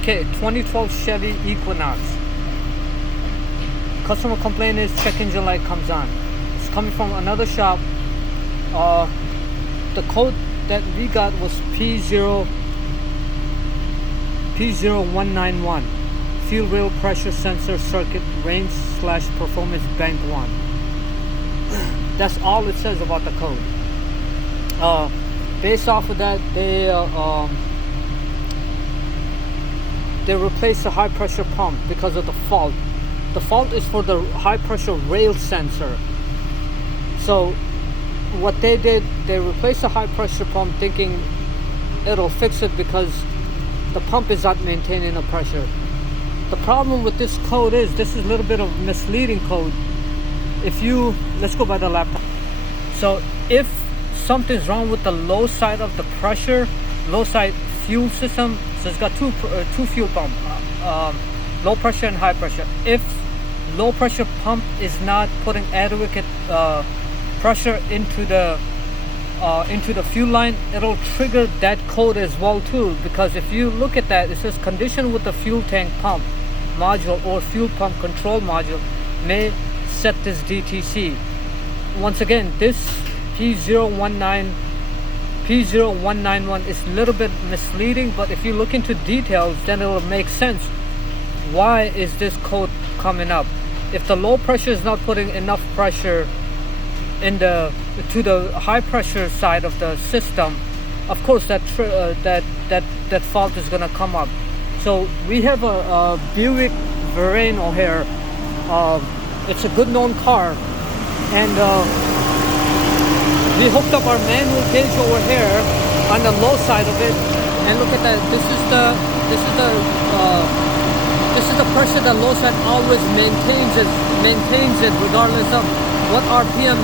Okay, 2012 Chevy Equinox. Customer complaint is check engine light comes on. It's coming from another shop. The code that we got was P0191. Fuel rail pressure sensor circuit range / performance bank 1. That's all it says about the code. Based off of that, they replaced the high pressure pump because of the fault. The fault is for the high pressure rail sensor. So what they did, they replaced the high pressure pump thinking it'll fix it because the pump is not maintaining the pressure. The problem with this code is, this is a little bit of misleading code. If you, let's go by the laptop. So if something's wrong with the low side of the pressure, low side fuel system, so it's got two fuel pump, low pressure and high pressure. If low pressure pump is not putting adequate pressure into the fuel line, it'll trigger that code as well too. Because if you look at that, it says condition with the fuel tank pump module or fuel pump control module may set this DTC. Once again, this P0191 is a little bit misleading, but if you look into details, then it will make sense. Why is this code coming up? If the low pressure is not putting enough pressure to the high pressure side of the system, of course that fault is gonna come up. So we have a Buick Verano here. It's a good known car, and we hooked up our manual gauge over here on the low side of it, and look at that. This is the pressure that low side always maintains it regardless of what RPM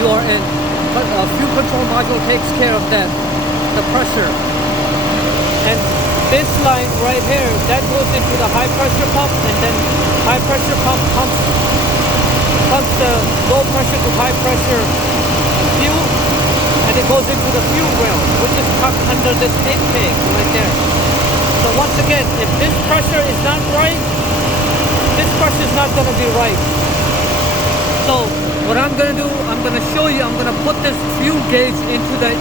you are in. But fuel control module takes care of that, the pressure. And this line right here, that goes into the high pressure pump, and then high pressure pump pumps the low pressure to high pressure fuel, and it goes into the fuel rail, which is tucked under this intake right there. So once again, if this pressure is not right, this pressure is not going to be right. So what I'm going to do, I'm going to show you, I'm going to put this fuel gauge into the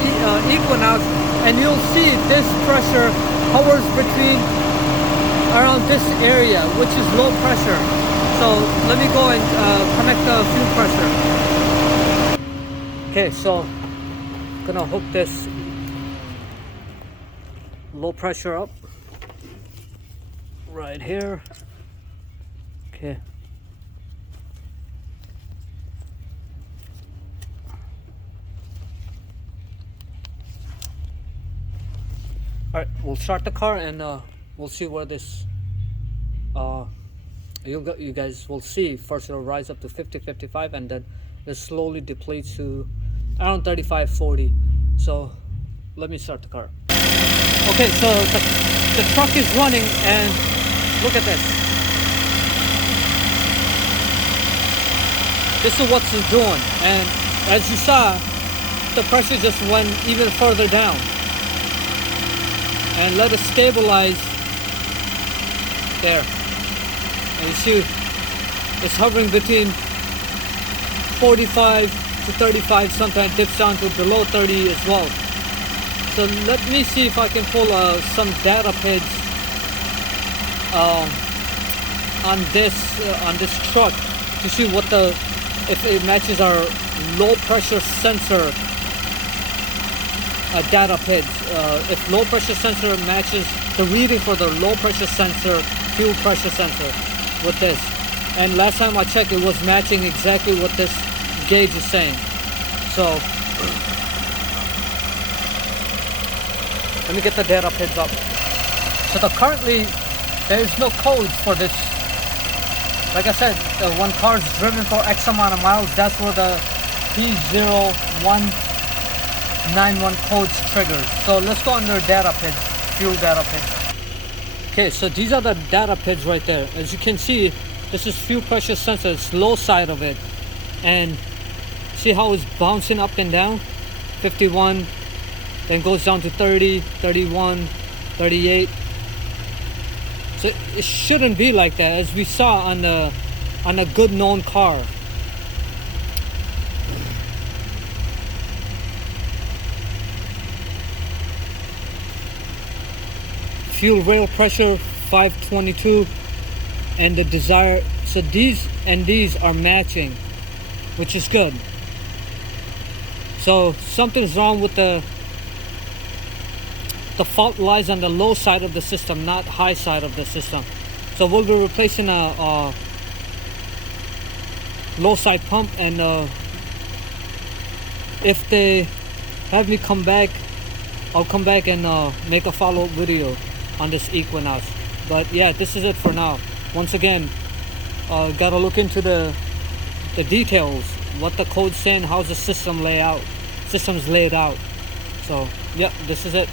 Equinox, and you'll see this pressure hovers between around this area, which is low pressure. So let me go and connect the fuel pressure. Okay, so I'm going to hook this low pressure up right here. Okay. Alright, we'll start the car, and we'll see where this you guys will see. First it'll rise up to 50-55, and then it slowly depletes to around 35-40. So let me start the car. Okay, so the truck is running, and look at this. This is what it's doing, and as you saw, the pressure just went even further down. And let it stabilize there. And you see it's hovering between 45 to 35, sometimes dips down to below 30 as well. So let me see if I can pull some data pads on this truck to see if it matches our low pressure sensor data pads. If low pressure sensor matches the reading for the low pressure sensor, fuel pressure sensor with this. And last time I checked, it was matching exactly what this gauge is saying. So let me get the data pads up. So currently there is no codes for this. Like I said, when cars driven for X amount of miles, that's where the P0191 codes triggers. So let's go under data pads, fuel data pads. Okay, so these are the data pads right there. As you can see, this is fuel pressure sensor. It's low side of it, and see how it's bouncing up and down. 51, then goes down to 30, 31, 38. So it shouldn't be like that, as we saw on a good known car. Fuel rail pressure 522, and the desired, so these and these are matching, which is good. So something's wrong with the fault lies on the low side of the system, not high side of the system. So we'll be replacing a low side pump, and if they have me come back, I'll come back and make a follow-up video on this Equinox. But yeah, this is it for now. Once again, gotta look into the details, what the code's saying, how's the system's laid out. So yeah, this is it.